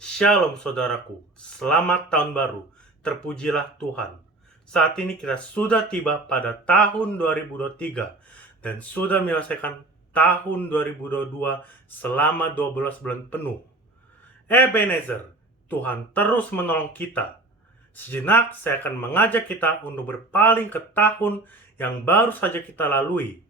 Shalom saudaraku, selamat tahun baru, terpujilah Tuhan. Saat ini kita sudah tiba pada tahun 2023 dan sudah menyelesaikan tahun 2022 selama 12 bulan penuh. Ebenezer, Tuhan terus menolong kita. Sejenak saya akan mengajak kita untuk berpaling ke tahun yang baru saja kita lalui.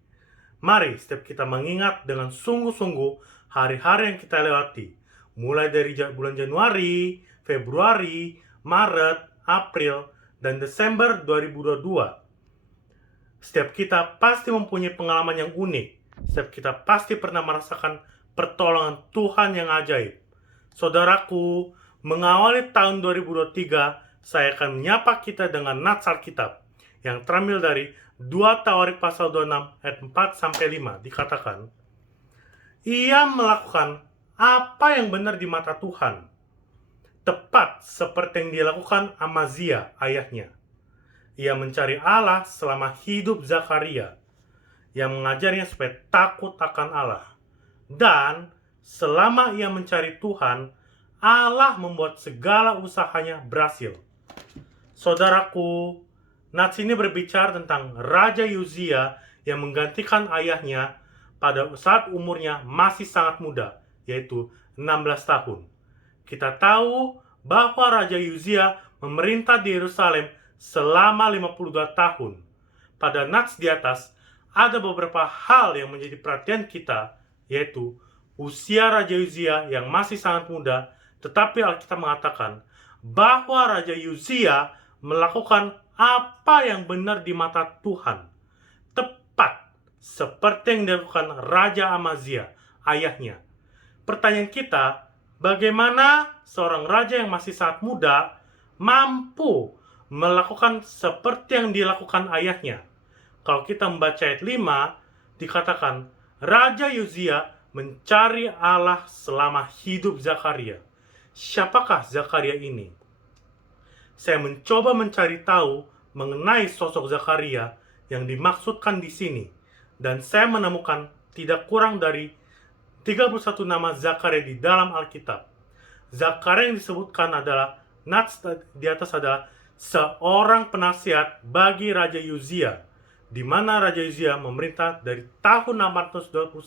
Mari setiap kita mengingat dengan sungguh-sungguh hari-hari yang kita lewati. Mulai dari bulan Januari, Februari, Maret, April, dan Desember 2022. Setiap kita pasti mempunyai pengalaman yang unik. Setiap kita pasti pernah merasakan pertolongan Tuhan yang ajaib. Saudaraku, mengawali tahun 2023, saya akan menyapa kita dengan nats Alkitab yang terambil dari 2 Tawarik pasal 26 ayat 4-5 dikatakan, ia melakukan apa yang benar di mata Tuhan, tepat seperti yang dilakukan Amazia ayahnya. Ia mencari Allah selama hidup Zakaria, yang mengajarnya supaya takut akan Allah. Dan selama ia mencari Tuhan, Allah membuat segala usahanya berhasil. Saudaraku, nats ini berbicara tentang Raja Uzia yang menggantikan ayahnya pada saat umurnya masih sangat muda, yaitu 16 tahun. Kita tahu bahwa Raja Uzia memerintah di Yerusalem selama 52 tahun. Pada nats di atas, ada beberapa hal yang menjadi perhatian kita, yaitu usia Raja Uzia yang masih sangat muda, tetapi Alkitab mengatakan bahwa Raja Uzia melakukan apa yang benar di mata Tuhan, tepat seperti yang dilakukan Raja Amazia, ayahnya. Pertanyaan kita, bagaimana seorang raja yang masih sangat muda mampu melakukan seperti yang dilakukan ayahnya? Kalau kita membaca ayat 5, dikatakan, Raja Uzia mencari Allah selama hidup Zakaria. Siapakah Zakaria ini? Saya mencoba mencari tahu mengenai sosok Zakaria yang dimaksudkan di sini, dan saya menemukan tidak kurang dari 31 nama Zakaria di dalam Alkitab. Zakaria yang disebutkan adalah, nats di atas adalah seorang penasihat bagi Raja Uzia, di mana Raja Uzia memerintah dari tahun 629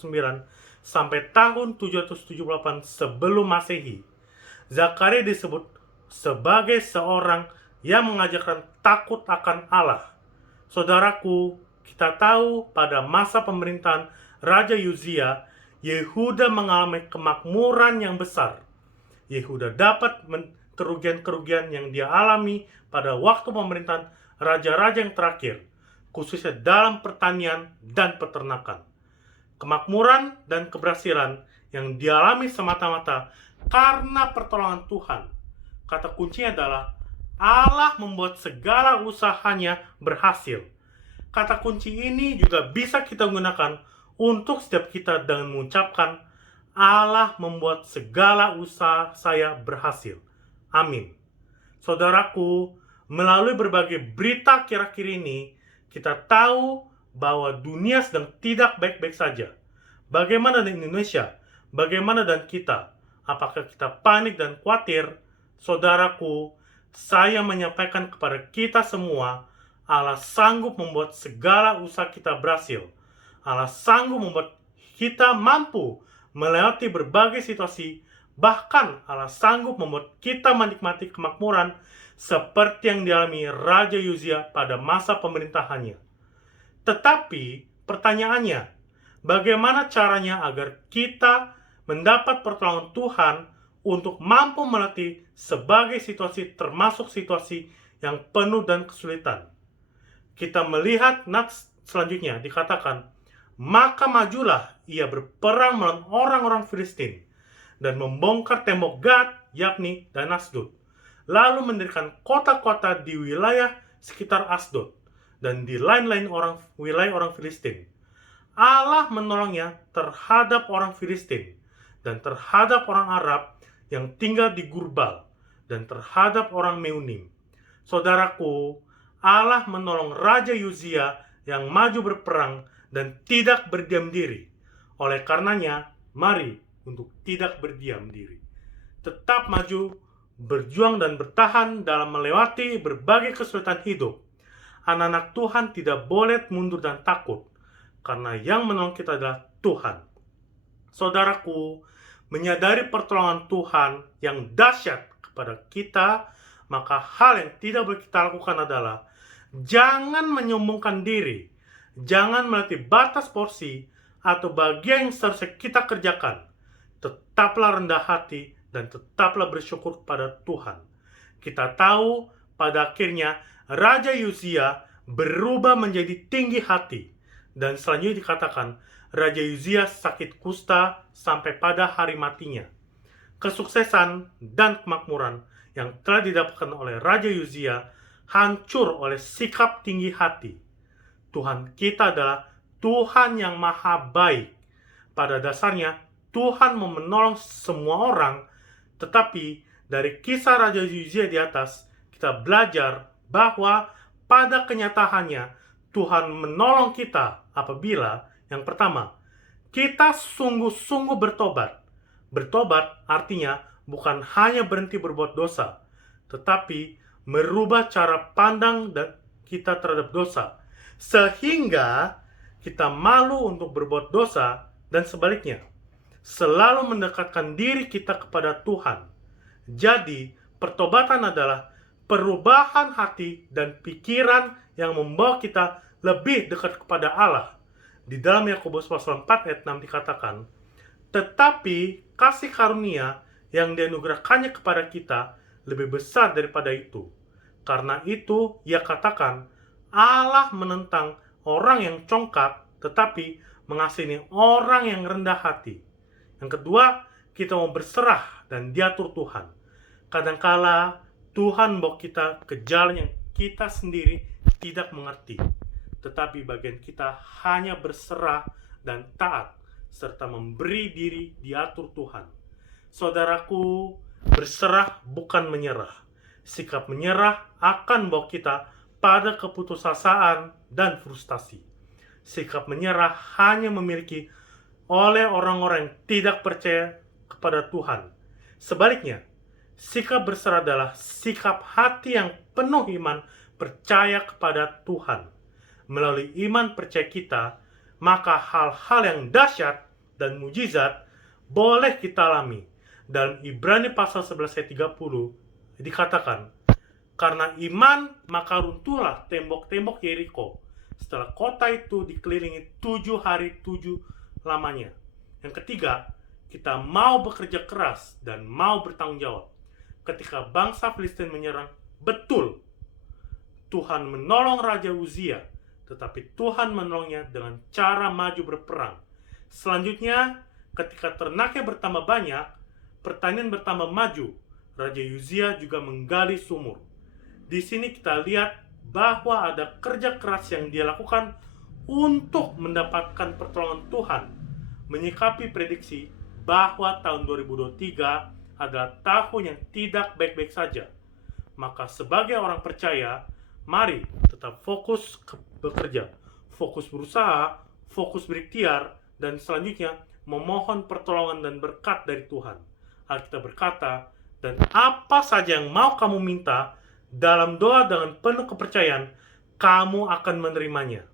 sampai tahun 778 sebelum Masehi. Zakaria disebut sebagai seorang yang mengajarkan takut akan Allah. Saudaraku, kita tahu pada masa pemerintahan Raja Uzia, Yehuda mengalami kemakmuran yang besar. Yehuda dapat kerugian-kerugian yang dia alami pada waktu pemerintahan raja-raja yang terakhir, khususnya dalam pertanian dan peternakan. Kemakmuran dan keberhasilan yang dialami semata-mata karena pertolongan Tuhan. Kata kuncinya adalah Allah membuat segala usahanya berhasil. Kata kunci ini juga bisa kita gunakan untuk setiap kita dengan mengucapkan, Allah membuat segala usaha saya berhasil. Amin. Saudaraku, melalui berbagai berita akhir-akhir ini, kita tahu bahwa dunia sedang tidak baik-baik saja. Bagaimana dengan Indonesia? Bagaimana dengan kita? Apakah kita panik dan khawatir? Saudaraku, saya menyampaikan kepada kita semua, Allah sanggup membuat segala usaha kita berhasil. Allah sanggup membuat kita mampu melewati berbagai situasi, bahkan Allah sanggup membuat kita menikmati kemakmuran seperti yang dialami Raja Uzia pada masa pemerintahannya. Tetapi pertanyaannya, bagaimana caranya agar kita mendapat pertolongan Tuhan untuk mampu melatih sebagai situasi, termasuk situasi yang penuh dan kesulitan? Kita melihat nats selanjutnya dikatakan, maka majulah ia berperang melawan orang-orang Filistin dan membongkar tembok Gad, yakni dan Asdod, lalu mendirikan kota-kota di wilayah sekitar Asdod dan di lain-lain wilayah orang Filistin. Allah menolongnya terhadap orang Filistin dan terhadap orang Arab yang tinggal di Gurbal dan terhadap orang Meunim. Saudaraku, Allah menolong Raja Uzia yang maju berperang dan tidak berdiam diri. Oleh karenanya, mari untuk tidak berdiam diri. tetap maju, berjuang dan bertahan dalam melewati berbagai kesulitan hidup. Anak-anak Tuhan tidak boleh mundur dan takut, karena yang menolong kita adalah Tuhan. Saudaraku, menyadari pertolongan Tuhan yang dahsyat kepada kita, maka hal yang tidak boleh kita lakukan adalah jangan menyombongkan diri, jangan melatih batas porsi atau bagian yang seharusnya kita kerjakan. Tetaplah rendah hati dan tetaplah bersyukur kepada Tuhan. Kita tahu pada akhirnya Raja Uzia berubah menjadi tinggi hati, dan selanjutnya dikatakan Raja Uzia sakit kusta sampai pada hari matinya. Kesuksesan dan kemakmuran yang telah didapatkan oleh Raja Uzia hancur oleh sikap tinggi hati. Tuhan kita adalah Tuhan yang maha baik. Pada dasarnya Tuhan mau menolong semua orang, tetapi dari kisah Raja Uzia di atas kita belajar bahwa pada kenyataannya Tuhan menolong kita apabila yang pertama, kita sungguh-sungguh bertobat. Bertobat artinya bukan hanya berhenti berbuat dosa, tetapi merubah cara pandang kita terhadap dosa, sehingga kita malu untuk berbuat dosa, dan sebaliknya, selalu mendekatkan diri kita kepada Tuhan. Jadi, pertobatan adalah perubahan hati dan pikiran yang membawa kita lebih dekat kepada Allah. Di dalam Yakobus pasal 4 ayat 6 dikatakan, tetapi kasih karunia yang dianugerahkannya kepada kita lebih besar daripada itu. Karena itu, ia katakan, Allah menentang orang yang congkak, tetapi mengasihi orang yang rendah hati. Yang kedua, kita mau berserah dan diatur Tuhan. Kadangkala Tuhan bawa kita ke jalan yang kita sendiri tidak mengerti, tetapi bagian kita hanya berserah dan taat, serta memberi diri diatur Tuhan. Saudaraku, berserah bukan menyerah. Sikap menyerah akan bawa kita pada keputusasaan dan frustasi. Sikap menyerah hanya memiliki oleh orang-orang yang tidak percaya kepada Tuhan. Sebaliknya, sikap berserah adalah sikap hati yang penuh iman percaya kepada Tuhan. Melalui iman percaya kita, maka hal-hal yang dahsyat dan mujizat boleh kita alami. Dalam Ibrani pasal 11 ayat 30 dikatakan, karena iman maka runtuhlah tembok-tembok Yeriko setelah kota itu dikelilingi 7 hari 7 lamanya. Yang ketiga, kita mau bekerja keras dan mau bertanggung jawab. Ketika bangsa Filistin menyerang, betul, Tuhan menolong Raja Uzia, tetapi Tuhan menolongnya dengan cara maju berperang. Selanjutnya, ketika ternaknya bertambah banyak, pertanian bertambah maju, Raja Uzia juga menggali sumur. Di sini kita lihat bahwa ada kerja keras yang dia lakukan untuk mendapatkan pertolongan Tuhan, menyikapi prediksi bahwa tahun 2023 adalah tahun yang tidak baik-baik saja. Maka sebagai orang percaya, mari tetap fokus bekerja, fokus berusaha, fokus berikhtiar, dan selanjutnya memohon pertolongan dan berkat dari Tuhan. Alkitab berkata, dan apa saja yang mau kamu minta, dalam doa dengan penuh kepercayaan, kamu akan menerimanya.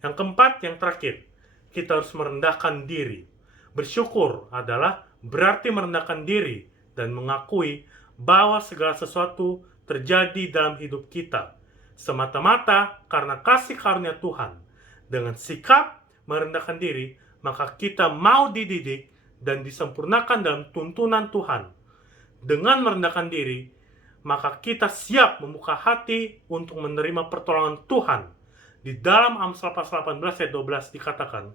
Yang keempat, yang terakhir, kita harus merendahkan diri. Bersyukur adalah berarti merendahkan diri dan mengakui bahwa segala sesuatu terjadi dalam hidup kita semata-mata karena kasih karunia Tuhan. Dengan sikap merendahkan diri, maka kita mau dididik dan disempurnakan dalam tuntunan Tuhan. Dengan merendahkan diri, maka kita siap membuka hati untuk menerima pertolongan Tuhan. Di dalam Amsal pasal 18 ayat 12 dikatakan,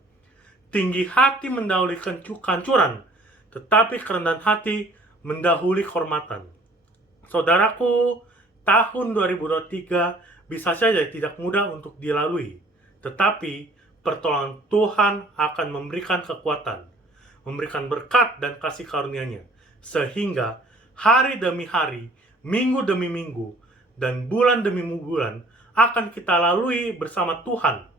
tinggi hati mendahului kehancuran, tetapi kerendahan hati mendahului kehormatan. Saudaraku, tahun 2023 bisa saja tidak mudah untuk dilalui, tetapi pertolongan Tuhan akan memberikan kekuatan, memberikan berkat dan kasih karunia-Nya, sehingga hari demi hari, minggu demi minggu, dan bulan demi bulan akan kita lalui bersama Tuhan.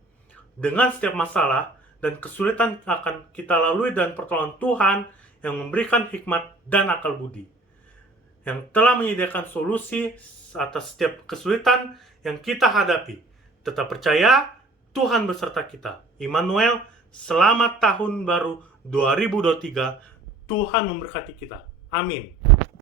Dengan setiap masalah dan kesulitan akan kita lalui dan pertolongan Tuhan yang memberikan hikmat dan akal budi. yang telah menyediakan solusi atas setiap kesulitan yang kita hadapi. Tetap percaya, Tuhan beserta kita. Immanuel, selamat tahun baru 2023. Tuhan memberkati kita. Amin.